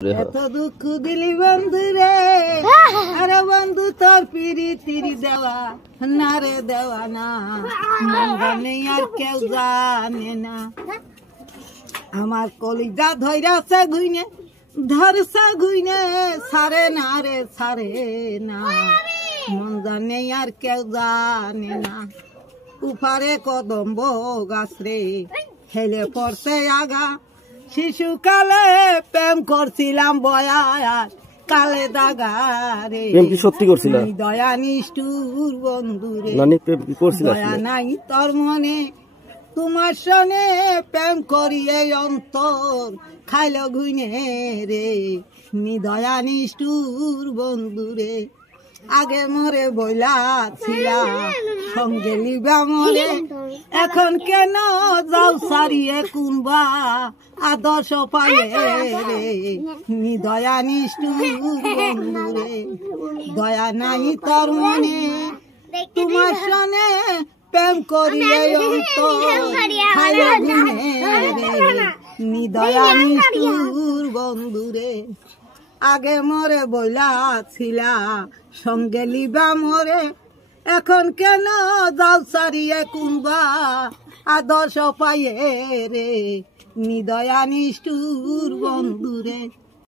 এত দুঃখ দিলি বন্ধু রে, আরে বন্ধু তোর পিরিতির দেওয়া না রে দেওয়া না, জানে আর কেউ জানে না। আমার কলিজা ধৈরাছে গুইনে, ধরছে গুইনে, সারে না রে সারে না, মন জানে আর কেউ জানে না। উপারে কদম্ব গাছ রে হেলে পড়ছে আগা, শিশুকালে প্রেম করছিলাম বয়া কালে দাগা রে। সত্যি করছিলাম দয়া নিষ্ঠুর বন্ধু রে, দয়া নাই তোর মনে, তোমার সনে প্রেম করিয়ে অন্তর খাইল ঘুইনে রে। দয়া নিষ্ঠুর বন্ধু রে, আগে মরে বইলা ছিলা সঙ্গে লিবা মরে, এখন কেন যাও সারিয়ে কুনবা আদর্শ পায়ে রে। দয়া নিষ্ঠুর বন্ধু রে, দয়া নাই তোর মনে, তোমার সনে প্রেম করিয়ে অন্তর খাইল ঘুইনে রে। দয়া নিষ্ঠুর বন্ধু রে, আগে মরে বইলা ছিলা সঙ্গে লিবা মরে, এখন কেন যাও সারিয়ে কুনবা আদর্শ পায়ে রে। দয়া নিষ্ঠুর বন্ধু রে।